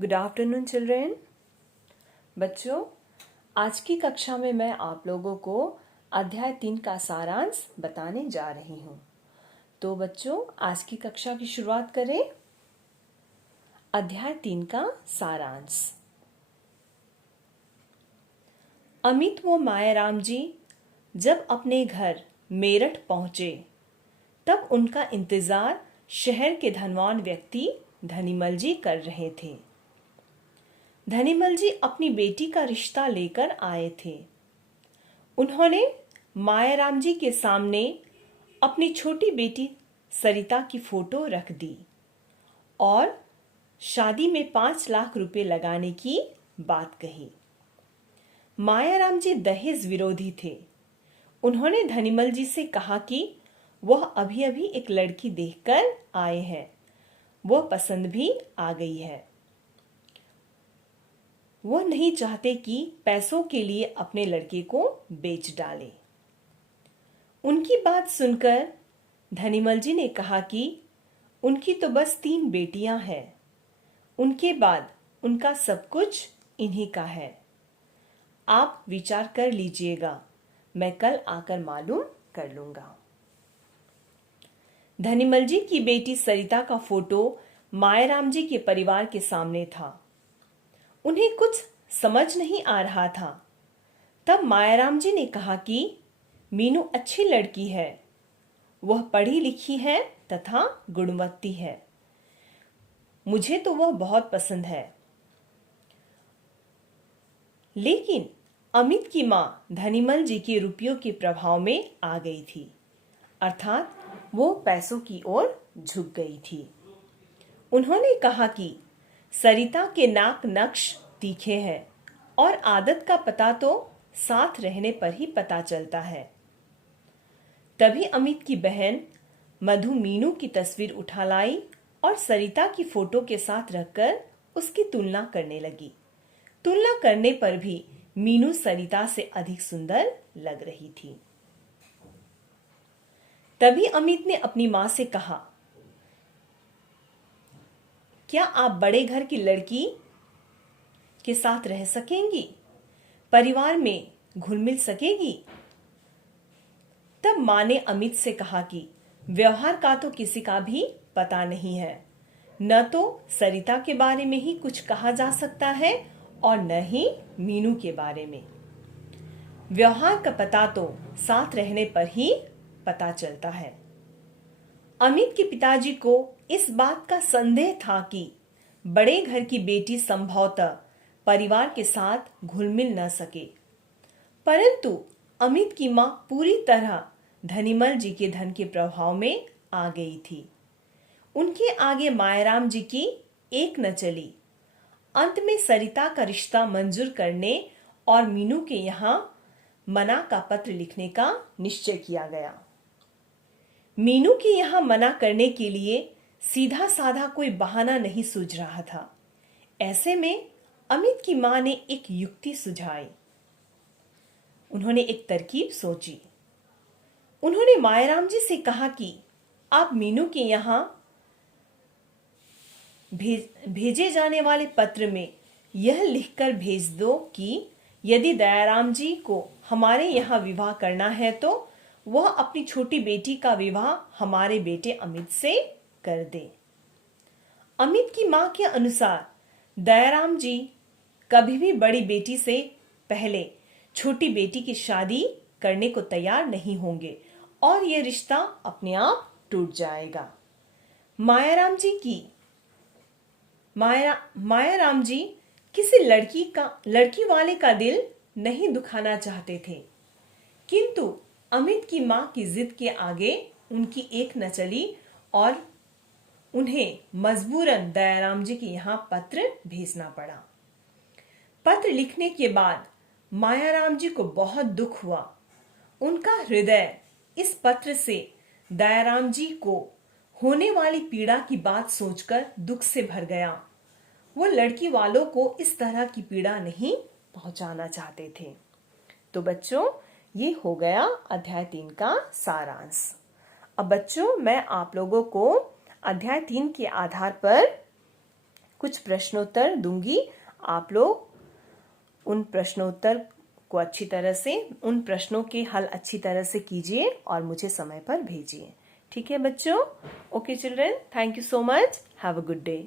Good afternoon children. बच्चों, आज की कक्षा में मैं आप लोगों को अध्याय 3 का सारांश बताने जा रही हूँ। तो बच्चों, आज की कक्षा की शुरुआत करें। अध्याय 3 का सारांश। अमित व मायाराम जी जब अपने घर मेरठ पहुंचे तब उनका इंतजार शहर के धनवान व्यक्ति धनीमल जी कर रहे थे। धनीमल जी अपनी बेटी का रिश्ता लेकर आए थे। उन्होंने मायाराम जी के सामने अपनी छोटी बेटी सरिता की फोटो रख दी और शादी में 5 लाख रुपए लगाने की बात कही। मायाराम जी दहेज विरोधी थे। उन्होंने धनीमल जी से कहा कि वह अभी अभी एक लड़की देखकर आए हैं, वह पसंद भी आ गई है। वो नहीं चाहते कि पैसों के लिए अपने लड़के को बेच डाले। उनकी बात सुनकर धनीमल जी ने कहा कि उनकी तो बस 3 बेटियां हैं, उनके बाद उनका सब कुछ इन्हीं का है। आप विचार कर लीजिएगा, मैं कल आकर मालूम कर लूंगा। धनीमल जी की बेटी सरिता का फोटो मायाराम जी के परिवार के सामने था। उन्हें कुछ समझ नहीं आ रहा था। तब मायाराम जी ने कहा कि मीनू अच्छी लड़की है, वह पढ़ी लिखी है तथा गुणवती है, मुझे तो वह बहुत पसंद है। लेकिन अमित की मां धनीमल जी के रुपयों के प्रभाव में आ गई थी, अर्थात वो पैसों की ओर झुक गई थी। उन्होंने कहा कि सरिता के नाक नक्श तीखे हैं और आदत का पता तो साथ रहने पर ही पता चलता है। तभी अमित की बहन मधु मीनू की तस्वीर उठा लाई और सरिता की फोटो के साथ रखकर उसकी तुलना करने लगी। तुलना करने पर भी मीनू सरिता से अधिक सुंदर लग रही थी। तभी अमित ने अपनी मां से कहा, क्या आप बड़े घर की लड़की के साथ रह सकेंगी? परिवार में घुल मिल सकेगी? तब मां ने अमित से कहा कि व्यवहार का तो किसी का भी पता नहीं है, न तो सरिता के बारे में ही कुछ कहा जा सकता है और न ही मीनू के बारे में। व्यवहार का पता तो साथ रहने पर ही पता चलता है। अमित के पिताजी को इस बात का संदेह था कि बड़े घर की बेटी संभवतः परिवार के साथ घुल मिल न सके, परंतु अमित की मां पूरी तरह धनीमल जी के धन के प्रभाव में आ गई थी। उनके आगे मायाराम जी की एक न चली। अंत में सरिता का रिश्ता मंजूर करने और मीनू के यहाँ मना का पत्र लिखने का निश्चय किया गया। मीनू के यहाँ मना करने के लिए सीधा साधा कोई बहाना नहीं सूझ रहा था। ऐसे में अमित की मां ने एक युक्ति सुझाई। उन्होंने एक तरकीब सोची। उन्होंने मायाराम जी से कहा कि आप मीनू के यहाँ भेजे जाने वाले पत्र में यह लिखकर भेज दो कि यदि दयाराम जी को हमारे यहाँ विवाह करना है तो वह अपनी छोटी बेटी का विवाह हमारे बेटे अमित से कर दे। अमित की मां के अनुसार दयाराम जी कभी भी बड़ी बेटी से पहले छोटी बेटी की शादी करने को तैयार नहीं होंगे और यह रिश्ता अपने आप टूट जाएगा। मायाराम जी किसी लड़की वाले का दिल नहीं दुखाना चाहते थे, किंतु अमित की मां की जिद के आगे उनकी एक न चली और उन्हें मजबूरन दयाराम जी के यहाँ पत्र भेजना पड़ा। पत्र लिखने के बाद मायाराम जी को बहुत दुख हुआ। उनका हृदय इस पत्र से दयाराम जी को होने वाली पीड़ा की बात सोचकर दुख से भर गया। वो लड़की वालों को इस तरह की पीड़ा नहीं पहुंचाना चाहते थे। तो बच्चों, ये हो गया अध्याय 3 का सारांश। अब बच्चों, मैं आप लोगों को अध्याय 3 के आधार पर कुछ प्रश्नोत्तर दूंगी, आप लोग उन प्रश्नोत्तर को अच्छी तरह से, उन प्रश्नों के हल अच्छी तरह से कीजिए और मुझे समय पर भेजिए। ठीक है बच्चों? Okay children, thank you so much, have a good day.